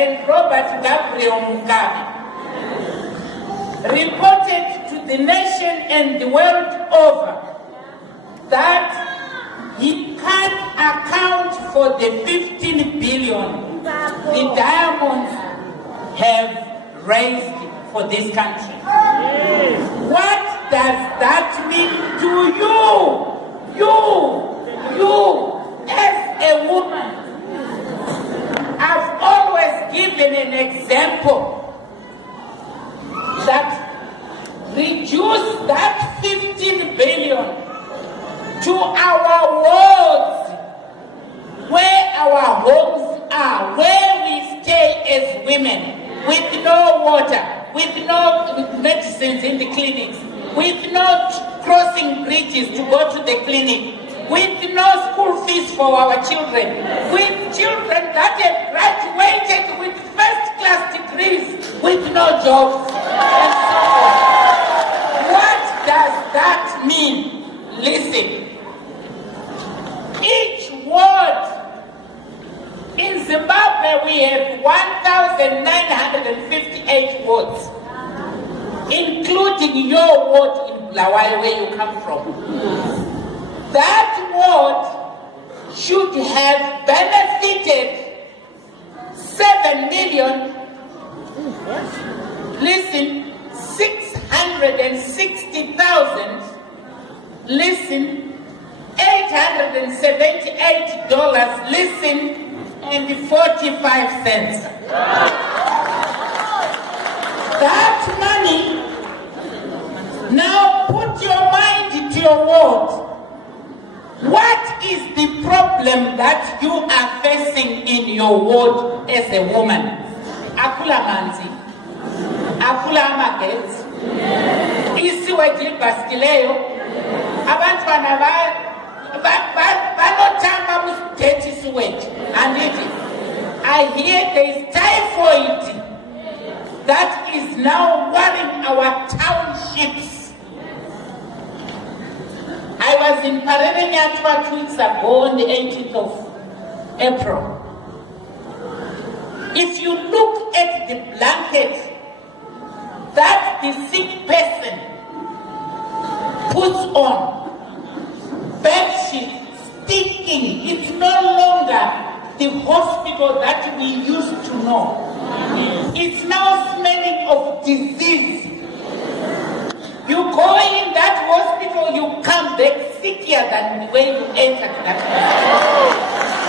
Reverend Robert Gabriel Mugabe reported to the nation and the world over that he can't account for the 15 billion the diamonds have raised for this country. What does that mean to you? You as a woman. I've always given an example that reduce that 15 billion to our wards, where our homes are, where we stay as women, with no water, with no medicines in the clinics, with no crossing bridges to go to the clinic, with no school fees for our children, with children that have graduated with first-class degrees, with no jobs, and so on. What does that mean? Listen. Each ward in Zimbabwe, we have 1,958 wards, including your ward in Bulawayo, where you come from. That ward should have benefited 7 million, listen, 660,000, listen, $878, listen, and 45 cents. That money, now put your mind to your ward. What is the problem that you are facing in your ward as a woman? Akula manzi, akula amagets, isiwe jibasikileyo, abantwana banotamba dirty sewage, and I hear there is typhoid that is now worrying our townships. I was in Parerenyatwa 2 weeks ago on the 18th of April. If you look at the blanket that the sick person puts on, bed sheet, stinking, it's no longer the hospital that we used to know. It's now smelling of disease. You go in that hospital, you come back sicker than the way you entered that hospital.